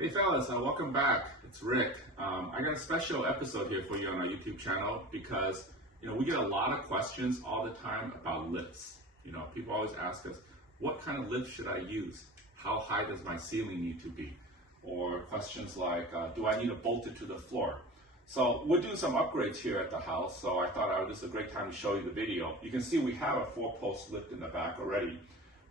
Hey fellas, welcome back. It's Rick. I got a special episode here for you on our YouTube channel because we get a lot of questions all the time about lifts. People always ask us, what kind of lift should I use? How high does my ceiling need to be? Or questions like, do I need to bolt it to the floor? So we're doing some upgrades here at the house, so I thought this is a great time to show you the video. You can see we have a 4-post lift in the back already.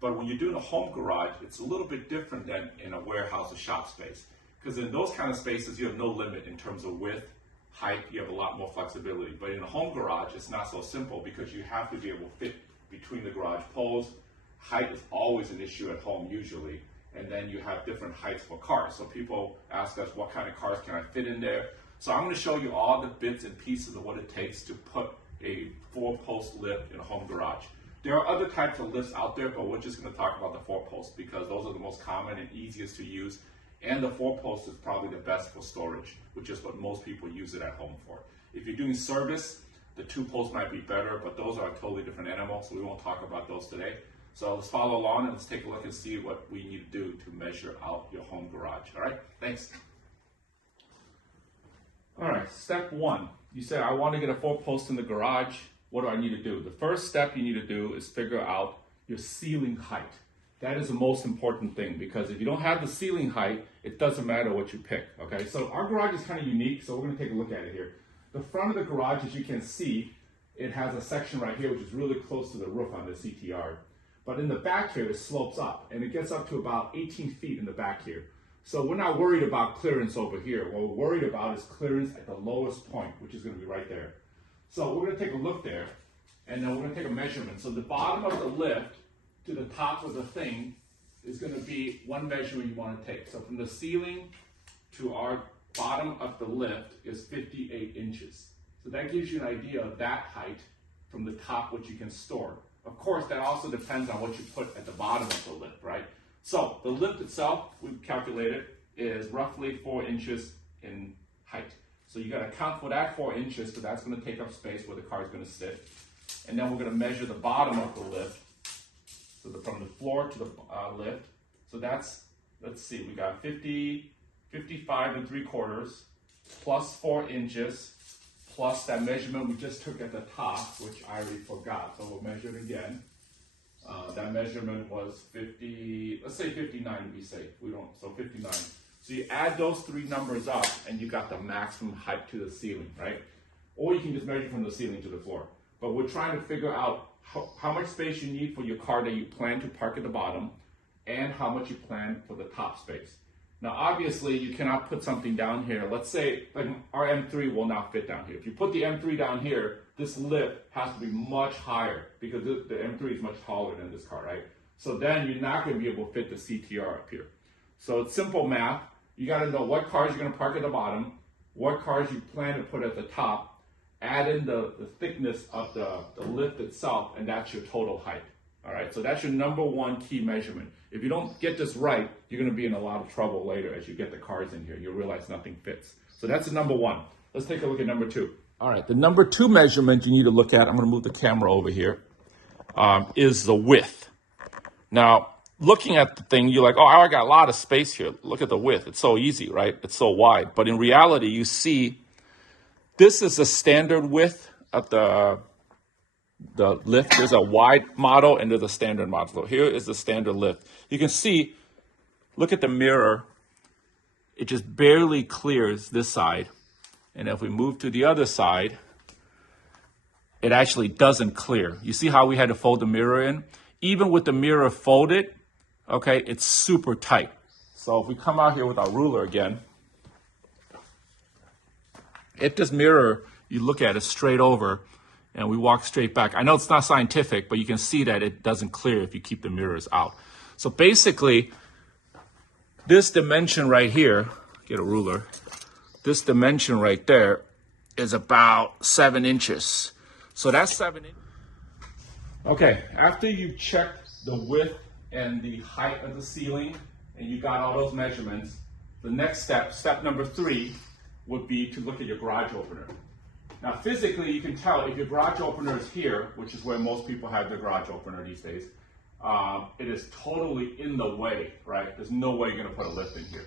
But when you're doing a home garage, it's a little bit different than in a warehouse or shop space. Because in those kind of spaces, you have no limit in terms of width, height, you have a lot more flexibility. But in a home garage, it's not so simple because you have to be able to fit between the garage poles. Height is always an issue at home usually. And then you have different heights for cars. So people ask us, what kind of cars can I fit in there? So I'm going to show you all the bits and pieces of what it takes to put a 4-post lift in a home garage. There are other types of lifts out there, but we're just going to talk about the 4-post because those are the most common and easiest to use. And the 4-post is probably the best for storage, which is what most people use it at home for. If you're doing service, the 2-post might be better, but those are a totally different animal, so we won't talk about those today. So let's follow along and let's take a look and see what we need to do to measure out your home garage. All right, thanks. All right, step 1. You say, I want to get a 4-post in the garage. What do I need to do? The first step you need to do is figure out your ceiling height. That is the most important thing because if you don't have the ceiling height, it doesn't matter what you pick, okay? So our garage is kind of unique, so we're going to take a look at it here. The front of the garage, as you can see, it has a section right here which is really close to the roof on the CTR. But in the back here, it slopes up, and it gets up to about 18 feet in the back here. So we're not worried about clearance over here. What we're worried about is clearance at the lowest point, which is going to be right there. So we're going to take a look there, and then we're going to take a measurement. So the bottom of the lift to the top of the thing is going to be one measurement you want to take. So from the ceiling to our bottom of the lift is 58 inches. So that gives you an idea of that height from the top, which you can store. Of course, that also depends on what you put at the bottom of the lift, right? So the lift itself, we've calculated, is roughly 4 inches in height. So you got to account for that 4 inches, so that's going to take up space where the car is going to sit. And then we're going to measure the bottom of the lift, so from the floor to the lift. So that's, let's see, we got 55 3/4 plus 4 inches plus that measurement we just took at the top, which I already forgot. So we'll measure it again. That measurement was 50, let's say 59 to be safe. So 59. So you add those 3 numbers up and you got the maximum height to the ceiling, right? Or you can just measure from the ceiling to the floor. But we're trying to figure out how much space you need for your car that you plan to park at the bottom and how much you plan for the top space. Now, obviously, you cannot put something down here. Let's say like our M3 will not fit down here. If you put the M3 down here, this lift has to be much higher because the M3 is much taller than this car, right? So then you're not going to be able to fit the CTR up here. So it's simple math. You got to know what cars you're going to park at the bottom, what cars you plan to put at the top, add in the thickness of the lift itself, and that's your total height. All right, so that's your number 1 key measurement. If you don't get this right, you're going to be in a lot of trouble later as you get the cars in here. You'll realize nothing fits. So that's the number 1. Let's take a look at number 2. All right, the number 2 measurement you need to look at, I'm going to move the camera over here, is the width. Now, looking at the thing, you're like, oh, I got a lot of space here. Look at the width. It's so easy, right? It's so wide. But in reality, you see, this is the standard width of the lift. There's a wide model and there's a standard model. So here is the standard lift. You can see, look at the mirror. It just barely clears this side. And if we move to the other side, it actually doesn't clear. You see how we had to fold the mirror in? Even with the mirror folded, okay, it's super tight. So if we come out here with our ruler again, if this mirror, you look at it straight over and we walk straight back. I know it's not scientific, but you can see that it doesn't clear if you keep the mirrors out. So basically, this dimension right here, get a ruler, this dimension right there is about 7 inches. So that's 7 inches. Okay, after you check the width and the height of the ceiling and you got all those measurements, the next step number 3, would be to look at your garage opener. Now physically you can tell if your garage opener is here, which is where most people have their garage opener these days, it is totally in the way, right? There's no way you're gonna put a lift in here.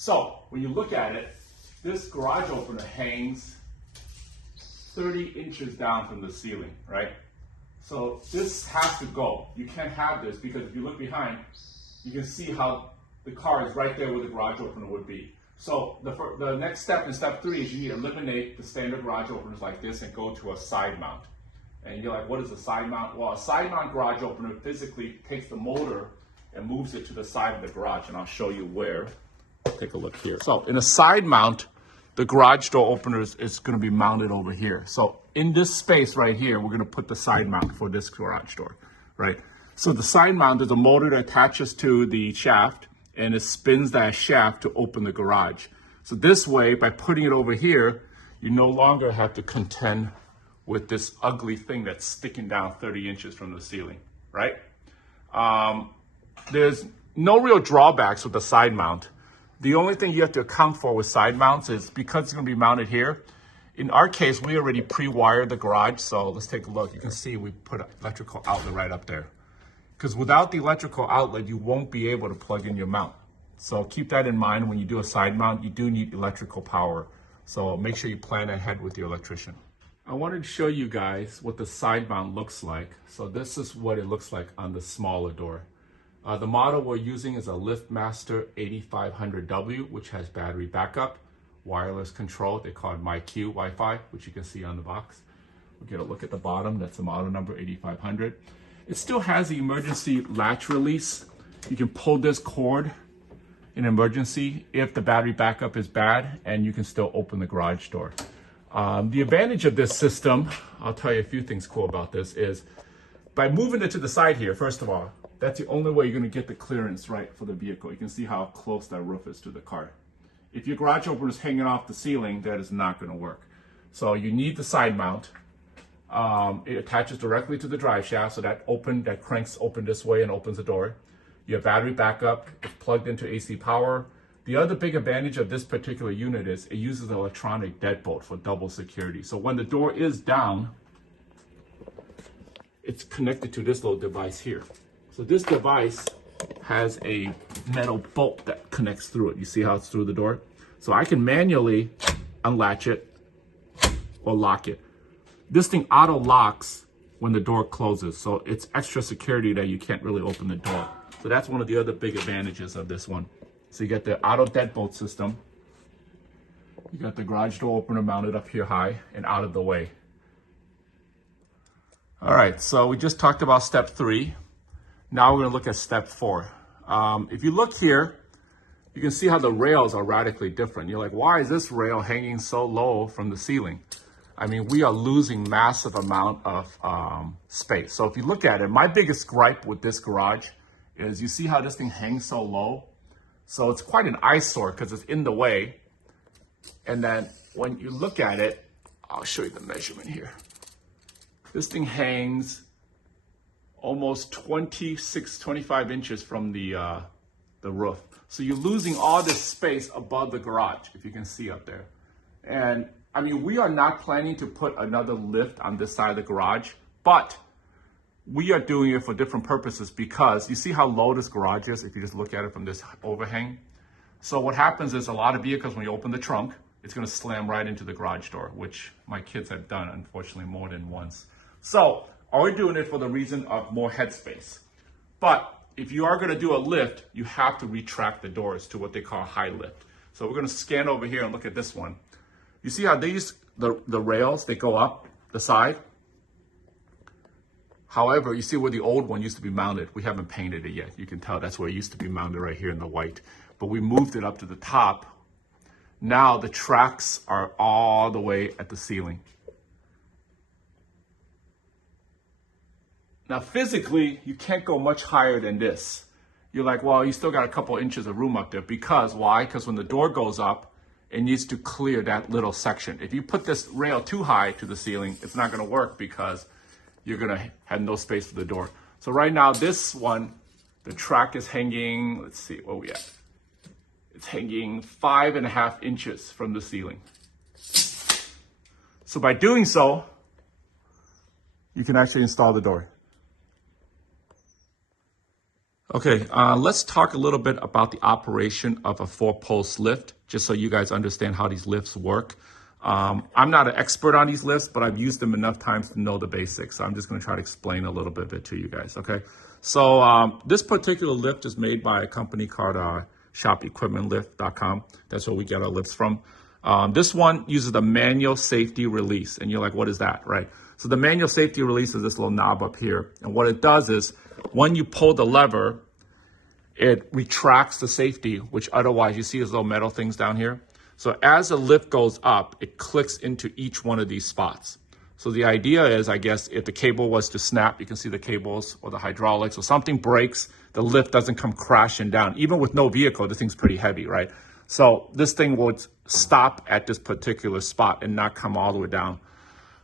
So when you look at it, this garage opener hangs 30 inches down from the ceiling, right? So this has to go. You can't have this because if you look behind, you can see how the car is right there where the garage opener would be. So the next step in step 3 is you need to eliminate the standard garage openers like this and go to a side mount. And you're like, what is a side mount? Well, a side mount garage opener physically takes the motor and moves it to the side of the garage. And I'll show you where. Take a look here. So in a side mount, the garage door opener is going to be mounted over here. So in this space right here, we're going to put the side mount for this garage door, right? So the side mount is a motor that attaches to the shaft and it spins that shaft to open the garage. So this way, by putting it over here, you no longer have to contend with this ugly thing that's sticking down 30 inches from the ceiling, right? There's no real drawbacks with the side mount. The only thing you have to account for with side mounts is because it's going to be mounted here. In our case, we already pre-wired the garage. So let's take a look. You can see we put an electrical outlet right up there. Because without the electrical outlet, you won't be able to plug in your mount. So keep that in mind when you do a side mount, you do need electrical power. So make sure you plan ahead with your electrician. I wanted to show you guys what the side mount looks like. So this is what it looks like on the smaller door. The model we're using is a LiftMaster 8500W, which has battery backup, wireless control. They call it MyQ Wi-Fi, which you can see on the box. We'll get a look at the bottom. That's the model number 8500. It still has the emergency latch release. You can pull this cord in emergency if the battery backup is bad, and you can still open the garage door. The advantage of this system, I'll tell you a few things cool about this, is by moving it to the side here, first of all, that's the only way you're going to get the clearance right for the vehicle. You can see how close that roof is to the car. If your garage opener is hanging off the ceiling, that is not going to work. So you need the side mount. It attaches directly to the drive shaft, so that cranks open this way and opens the door. You have battery backup. It's plugged into AC power. The other big advantage of this particular unit is it uses an electronic deadbolt for double security. So when the door is down, it's connected to this little device here. So this device has a metal bolt that connects through it. You see how it's through the door? So I can manually unlatch it or lock it. This thing auto locks when the door closes. So it's extra security that you can't really open the door. So that's one of the other big advantages of this one. So you get the auto deadbolt system. You got the garage door opener mounted up here high and out of the way. All right, so we just talked about step 3. Now we're going to look at step 4. If you look here, you can see how the rails are radically different. You're like, why is this rail hanging so low from the ceiling? I mean, we are losing massive amount of space. So if you look at it, my biggest gripe with this garage is you see how this thing hangs so low? So it's quite an eyesore because it's in the way. And then when you look at it, I'll show you the measurement here. This thing hangs almost 25 inches from the roof. So you're losing all this space above the garage, if you can see up there. And I mean, we are not planning to put another lift on this side of the garage, but we are doing it for different purposes because you see how low this garage is if you just look at it from this overhang. So what happens is a lot of vehicles, when you open the trunk, it's going to slam right into the garage door, which my kids have done, unfortunately, more than once. So we're doing it for the reason of more headspace. But if you are going to do a lift, you have to retract the doors to what they call high lift. So we're going to scan over here and look at this one. You see how these, the rails, they go up the side? However, you see where the old one used to be mounted. We haven't painted it yet. You can tell that's where it used to be mounted right here in the white. But we moved it up to the top. Now the tracks are all the way at the ceiling. Now physically, you can't go much higher than this. You're like, well, you still got a couple inches of room up there. Because, why? Because when the door goes up, it needs to clear that little section. If you put this rail too high to the ceiling, it's not going to work because you're going to have no space for the door. So right now, this one, the track is hanging, let's see, where we at? It's hanging 5.5 inches from the ceiling. So by doing so, you can actually install the door. Okay, let's talk a little bit about the operation of a four-post lift, just so you guys understand how these lifts work. I'm not an expert on these lifts, but I've used them enough times to know the basics. So I'm just going to try to explain a little bit of it to you guys, okay? So this particular lift is made by a company called shopequipmentlift.com. That's where we get our lifts from. This one uses the manual safety release, and you're like, what is that, right? So the manual safety release is this little knob up here, and what it does is when you pull the lever, it retracts the safety, which otherwise you see these little metal things down here. So as the lift goes up, it clicks into each one of these spots. So the idea is, I guess, if the cable was to snap, you can see the cables or the hydraulics or something breaks, the lift doesn't come crashing down. Even with no vehicle, this thing's pretty heavy, right? So this thing would stop at this particular spot and not come all the way down.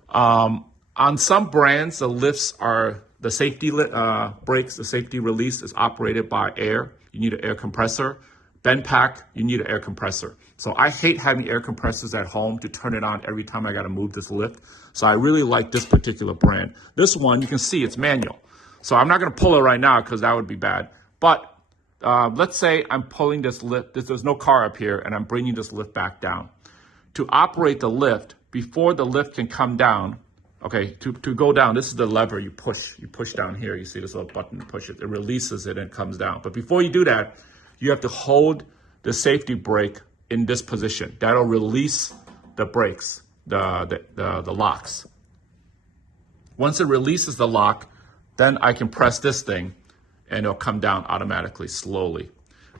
On some brands, the lifts are, the safety brakes, the safety release is operated by air. You need an air compressor. Benpack, you need an air compressor. So I hate having air compressors at home to turn it on every time I got to move this lift. So I really like this particular brand. This one, you can see it's manual. So I'm not going to pull it right now because that would be bad. But let's say I'm pulling this lift. There's no car up here, and I'm bringing this lift back down. To operate the lift, before the lift can come down, okay, to go down, this is the lever you push down here. You see this little button, push it, it releases it and it comes down. But before you do that, you have to hold the safety brake in this position. That'll release the brakes, the locks. Once it releases the lock, then I can press this thing and it'll come down automatically, slowly.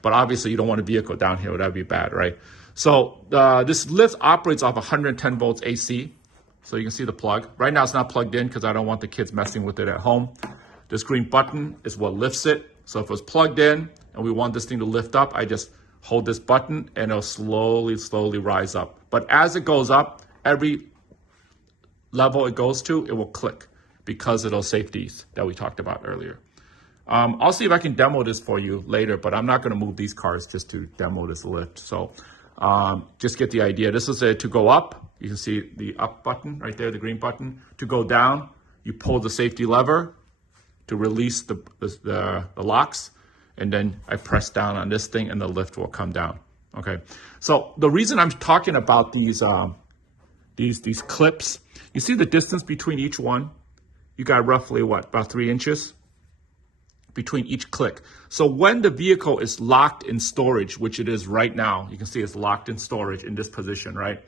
But obviously you don't want a vehicle down here, that'd be bad, right? So this lift operates off 110 volts AC. So you can see the plug. Right now it's not plugged in because I don't want the kids messing with it at home. This green button is what lifts it. So if it's plugged in and we want this thing to lift up, I just hold this button and it'll slowly rise up. But as it goes up, every level it goes to, it will click because of those safeties that we talked about earlier. I'll see if I can demo this for you later, but I'm not going to move these cars just to demo this lift. So just get the idea. This is to go up. You can see the up button right there, the green button. To go down, you pull the safety lever to release the locks, and then I press down on this thing and the lift will come down. Okay, so the reason I'm talking about these clips, you see the distance between each one? You got roughly what, about 3 inches between each click. So when the vehicle is locked in storage, which it is right now, you can see it's locked in storage in this position, right?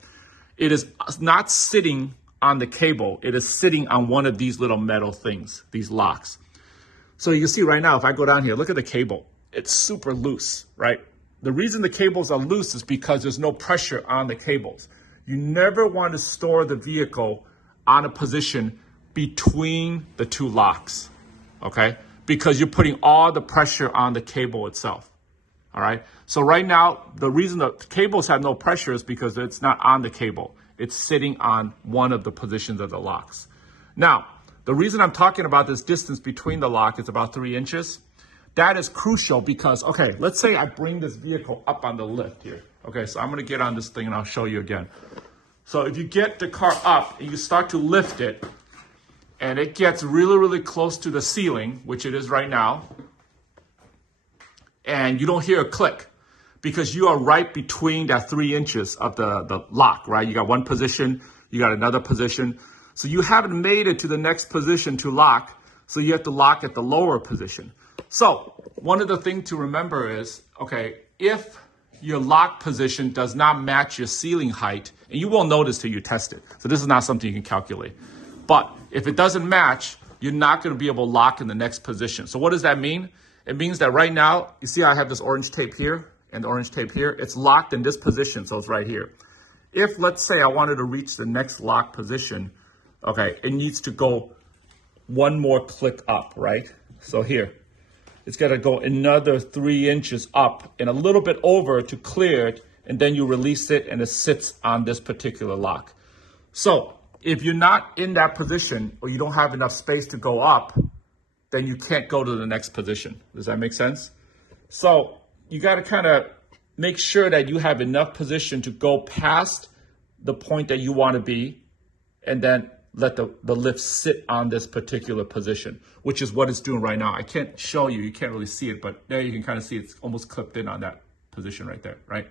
It is not sitting on the cable. It is sitting on one of these little metal things, these locks. So you can see right now, if I go down here, look at the cable. It's super loose, right? The reason the cables are loose is because there's no pressure on the cables. You never want to store the vehicle on a position between the two locks, okay? Because you're putting all the pressure on the cable itself, all right? So right now, the reason the cables have no pressure is because it's not on the cable. It's sitting on one of the positions of the locks. Now, the reason I'm talking about this distance between the lock is about 3 inches. That is crucial because, okay, let's say I bring this vehicle up on the lift here. Okay, so I'm gonna get on this thing and I'll show you again. So if you get the car up and you start to lift it, and it gets really close to the ceiling, which it is right now, and you don't hear a click because you are right between that 3 inches of the lock, right? You got one position, you got another position. So you haven't made it to the next position to lock, so you have to lock at the lower position. So one of the things to remember is, okay, if your lock position does not match your ceiling height, and you won't notice till you test it. So this is not something you can calculate. But if it doesn't match, you're not going to be able to lock in the next position. So what does that mean? It means that right now, you see I have this orange tape here and the orange tape here. It's locked in this position, so it's right here. If, let's say, I wanted to reach the next lock position, okay, it needs to go one more click up, right? So here, it's got to go another 3 inches up and a little bit over to clear it, and then you release it and it sits on this particular lock. So if you're not in that position or you don't have enough space to go up, then you can't go to the next position. Does that make sense? So you got to kind of make sure that you have enough position to go past the point that you want to be, and then let the lift sit on this particular position, which is what it's doing right now. I can't show you, you can't really see it, but there you can kind of see it's almost clipped in on that position right there, right?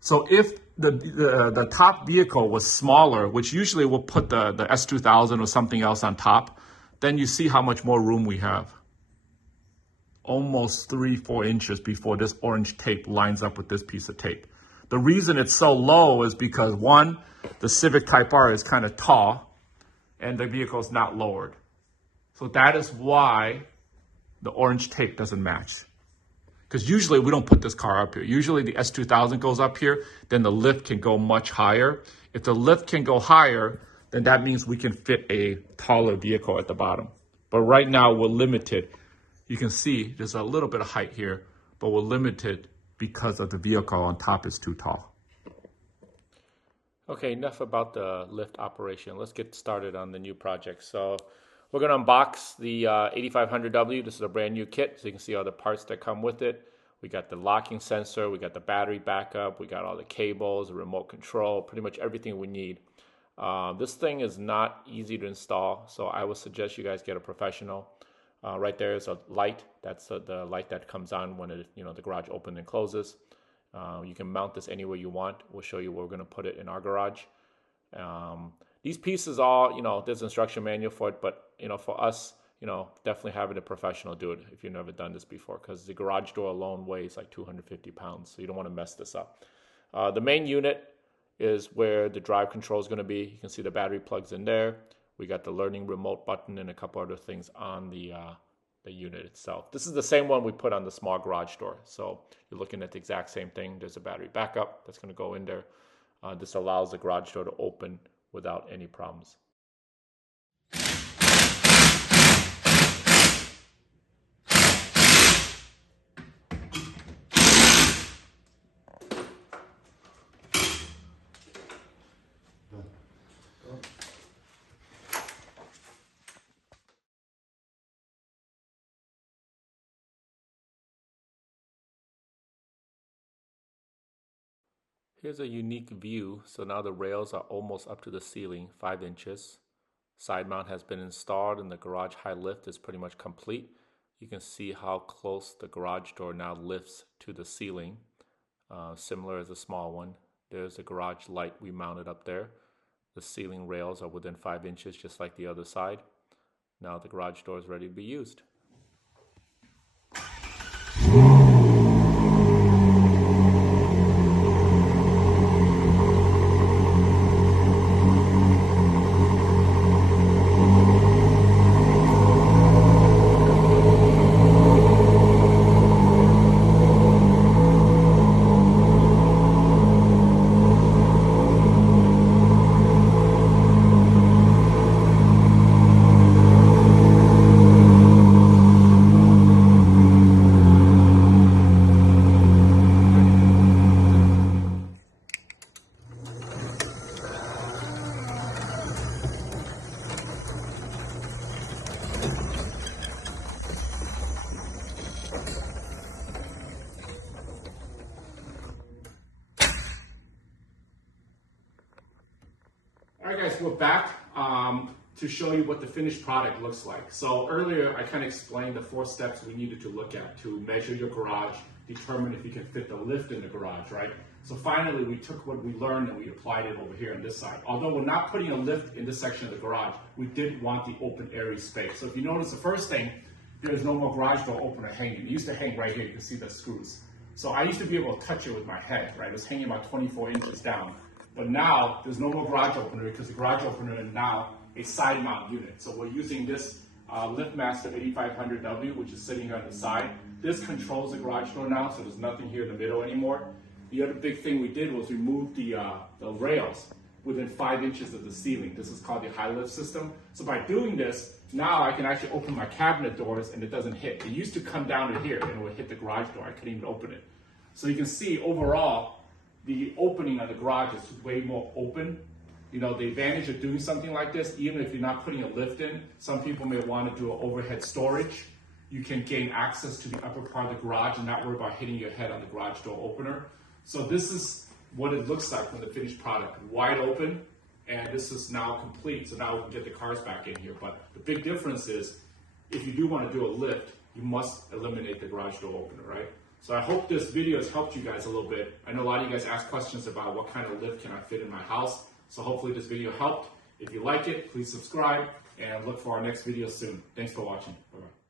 So if the top vehicle was smaller, which usually we'll put the S2000 or something else on top, then you see how much more room we have. Almost 3-4 inches before this orange tape lines up with this piece of tape. The reason it's so low is because one, the Civic Type R is kind of tall and the vehicle is not lowered. So that is why the orange tape doesn't match. Because usually we don't put this car up here. Usually the S2000 goes up here, then the lift can go much higher. If the lift can go higher, then that means we can fit a taller vehicle at the bottom. But right now we're limited. You can see there's a little bit of height here, but we're limited because of the vehicle on top is too tall. Okay, enough about the lift operation. Let's get started on the new project. So we're going to unbox the 8500W. This is a brand new kit, so you can see all the parts that come with it. We got the locking sensor, we got the battery backup, we got all the cables, the remote control, pretty much everything we need. This thing is not easy to install, so I would suggest you guys get a professional. Right there is a light. That's the light that comes on when the garage opens and closes. You can mount this anywhere you want. We'll show you where we're going to put it in our garage. These pieces all, there's an instruction manual for it, but for us, definitely having a professional do it if you've never done this before, because the garage door alone weighs like 250 pounds, so you don't want to mess this up. The main unit is where the drive control is going to be. You can see the battery plugs in there. We got the learning remote button and a couple other things on the unit itself. This is the same one we put on the small garage door. So you're looking at the exact same thing. There's a battery backup that's going to go in there. This allows the garage door to open without any problems. Here's a unique view. So now the rails are almost up to the ceiling, 5 inches. Side mount has been installed and the garage high lift is pretty much complete. You can see how close the garage door now lifts to the ceiling, similar as a small one. There's the garage light we mounted up there. The ceiling rails are within 5 inches, just like the other side. Now the garage door is ready to be used. All right, guys, we're back to show you what the finished product looks like. So earlier, I kind of explained the 4 steps we needed to look at to measure your garage, determine if you can fit the lift in the garage, right? So finally, we took what we learned and we applied it over here on this side. Although we're not putting a lift in this section of the garage, we did want the open, airy space. So if you notice, the first thing, there's no more garage door opener hanging. It used to hang right here. You can see the screws. So I used to be able to touch it with my head, right? It was hanging about 24 inches down. But now there's no more garage opener because the garage opener is now a side mount unit. So we're using this LiftMaster 8500W, which is sitting on the side. This controls the garage door now, so there's nothing here in the middle anymore. The other big thing we did was remove the rails within 5 inches of the ceiling. This is called the high lift system. So by doing this, now I can actually open my cabinet doors and it doesn't hit. It used to come down to here and it would hit the garage door. I couldn't even open it. So you can see overall, the opening of the garage is way more open. The advantage of doing something like this, even if you're not putting a lift in, some people may want to do an overhead storage. You can gain access to the upper part of the garage and not worry about hitting your head on the garage door opener. So this is what it looks like from the finished product. Wide open, and this is now complete. So now we can get the cars back in here. But the big difference is, if you do want to do a lift, you must eliminate the garage door opener, right? So I hope this video has helped you guys a little bit. I know a lot of you guys ask questions about what kind of lift can I fit in my house. So hopefully this video helped. If you like it, please subscribe and look for our next video soon. Thanks for watching. Bye-bye.